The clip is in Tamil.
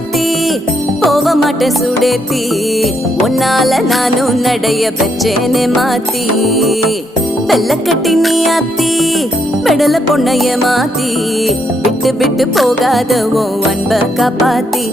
மாத்தி போக மாட்டேன் சுடேத்தி உன்னால நானும் நடைய பெற்றேனே மாத்தி வெள்ள கட்டி நீ ஆத்தி பெடல பொண்ணைய மாத்தி விட்டு விட்டு போகாத உன் அன்ப காப்பாத்தி